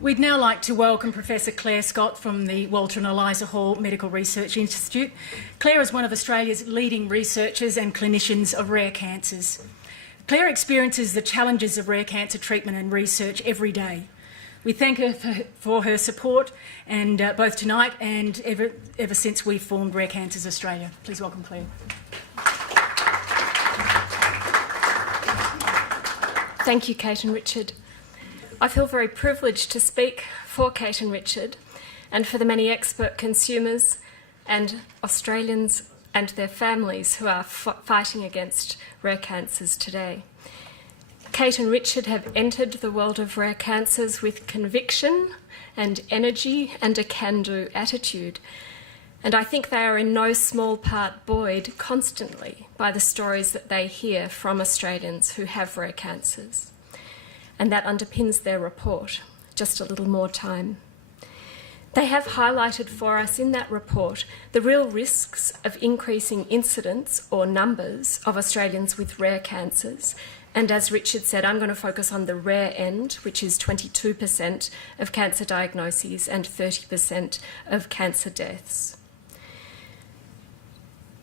We'd now like to welcome Professor Clare Scott from the Walter and Eliza Hall Medical Research Institute. Clare is one of Australia's leading researchers and clinicians of rare cancers. Clare experiences the challenges of rare cancer treatment and research every day. We thank her for her support, and both tonight and ever since we formed Rare Cancers Australia. Please welcome Clare. Thank you, Kate and Richard. I feel very privileged to speak for Kate and Richard and for the many expert consumers and Australians and their families who are fighting against rare cancers today. Kate and Richard have entered the world of rare cancers with conviction and energy and a can-do attitude. And I think they are in no small part buoyed constantly by the stories that they hear from Australians who have rare cancers. And that underpins their report. Just a little more time. They have highlighted for us in that report the real risks of increasing incidence or numbers of Australians with rare cancers. And as Richard said, I'm going to focus on the rare end, which is 22% of cancer diagnoses and 30% of cancer deaths.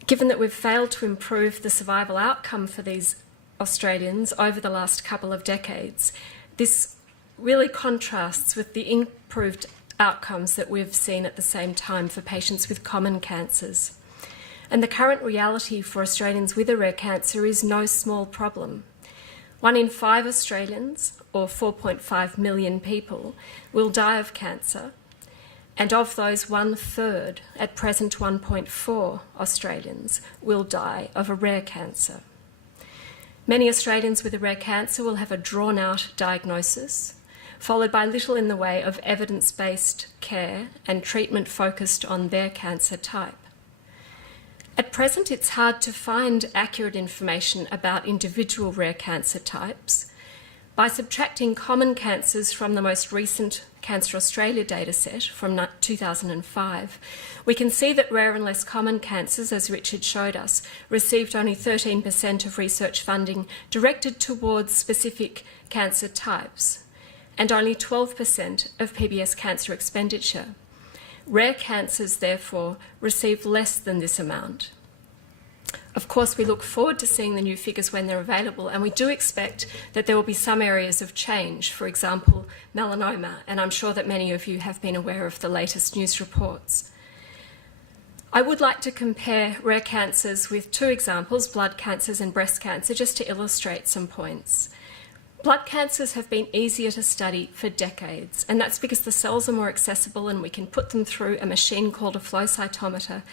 Given that we've failed to improve the survival outcome for these Australians over the last couple of decades, this really contrasts with the improved outcomes that we've seen at the same time for patients with common cancers. And the current reality for Australians with a rare cancer is no small problem. 1 in 5 Australians, or 4.5 million people, will die of cancer, and of those 1/3, at present 1.4 Australians, will die of a rare cancer. Many Australians with a rare cancer will have a drawn-out diagnosis, followed by little in the way of evidence-based care and treatment focused on their cancer type. At present, it's hard to find accurate information about individual rare cancer types. By subtracting common cancers from the most recent Cancer Australia dataset from 2005, we can see that rare and less common cancers, as Richard showed us, received only 13% of research funding directed towards specific cancer types, and only 12% of PBS cancer expenditure. Rare cancers, therefore, receive less than this amount. Of course, we look forward to seeing the new figures when they're available, and we do expect that there will be some areas of change, for example, melanoma, and I'm sure that many of you have been aware of the latest news reports. I would like to compare rare cancers with 2 examples, blood cancers and breast cancer, just to illustrate some points. Blood cancers have been easier to study for decades, and that's because the cells are more accessible and we can put them through a machine called a flow cytometer.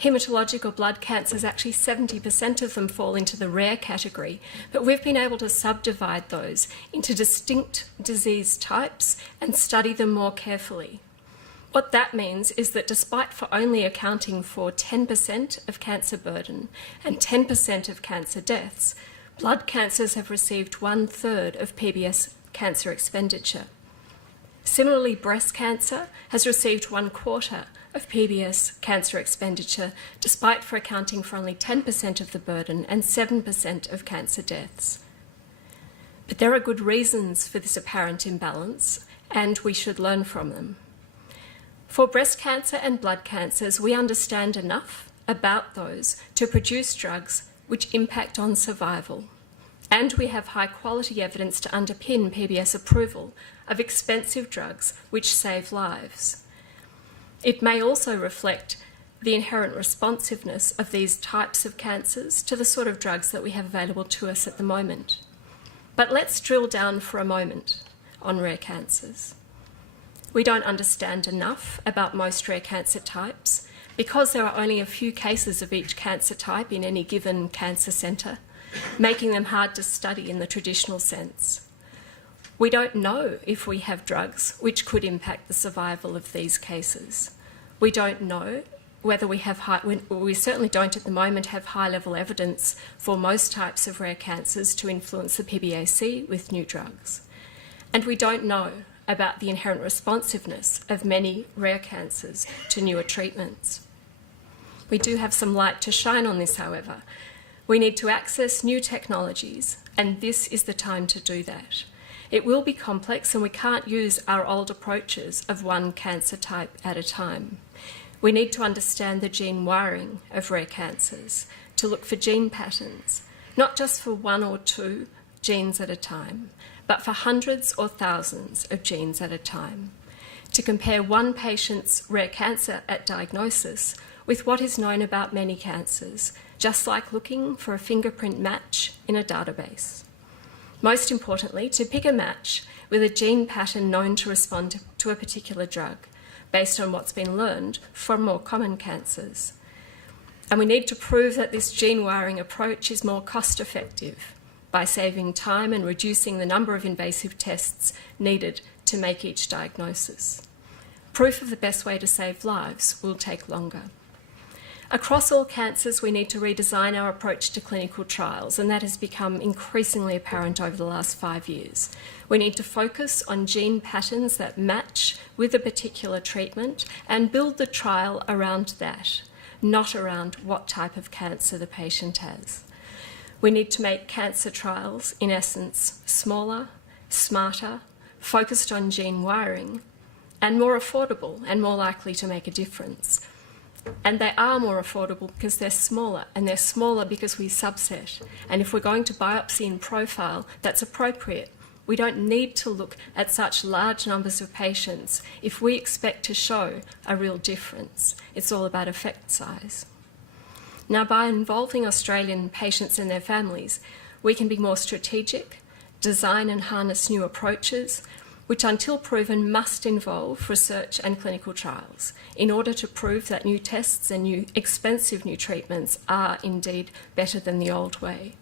Hematological blood cancers, actually 70% of them fall into the rare category, but we've been able to subdivide those into distinct disease types and study them more carefully. What that means is that despite for only accounting for 10% of cancer burden and 10% of cancer deaths, blood cancers have received 1/3 of PBS cancer expenditure. Similarly, breast cancer has received 1/4 of PBS cancer expenditure, despite for accounting for only 10% of the burden and 7% of cancer deaths. But there are good reasons for this apparent imbalance, and we should learn from them. For breast cancer and blood cancers, we understand enough about those to produce drugs which impact on survival. And we have high-quality evidence to underpin PBS approval of expensive drugs which save lives. It may also reflect the inherent responsiveness of these types of cancers to the sort of drugs that we have available to us at the moment. But let's drill down for a moment on rare cancers. We don't understand enough about most rare cancer types because there are only a few cases of each cancer type in any given cancer centre, making them hard to study in the traditional sense. We don't know if we have drugs which could impact the survival of these cases. We don't know whether we have we certainly don't at the moment have high-level evidence for most types of rare cancers to influence the PBAC with new drugs. And we don't know about the inherent responsiveness of many rare cancers to newer treatments. We do have some light to shine on this, however. We need to access new technologies, and this is the time to do that. It will be complex, and we can't use our old approaches of one cancer type at a time. We need to understand the gene wiring of rare cancers, to look for gene patterns, not just for one or two genes at a time, but for hundreds or thousands of genes at a time, to compare one patient's rare cancer at diagnosis with what is known about many cancers, just like looking for a fingerprint match in a database. Most importantly, to pick a match with a gene pattern known to respond to a particular drug, based on what's been learned from more common cancers. And we need to prove that this gene wiring approach is more cost-effective by saving time and reducing the number of invasive tests needed to make each diagnosis. Proof of the best way to save lives will take longer. Across all cancers, we need to redesign our approach to clinical trials, and that has become increasingly apparent over the last 5 years. We need to focus on gene patterns that match with a particular treatment and build the trial around that, not around what type of cancer the patient has. We need to make cancer trials, in essence, smaller, smarter, focused on gene wiring, and more affordable and more likely to make a difference. And they are more affordable because they're smaller, and they're smaller because we subset. And if we're going to biopsy and profile, that's appropriate. We don't need to look at such large numbers of patients if we expect to show a real difference. It's all about effect size. Now, by involving Australian patients and their families, we can be more strategic, design and harness new approaches, which until proven must involve research and clinical trials in order to prove that new tests and new expensive new treatments are indeed better than the old way.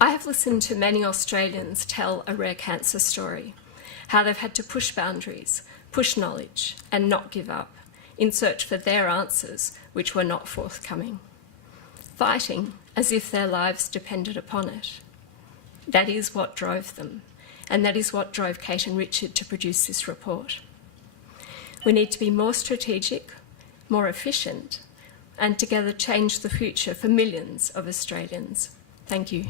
I have listened to many Australians tell a rare cancer story, how they've had to push boundaries, push knowledge, and not give up in search for their answers, which were not forthcoming, fighting as if their lives depended upon it. That is what drove them, and that is what drove Kate and Richard to produce this report. We need to be more strategic, more efficient, and together change the future for millions of Australians. Thank you.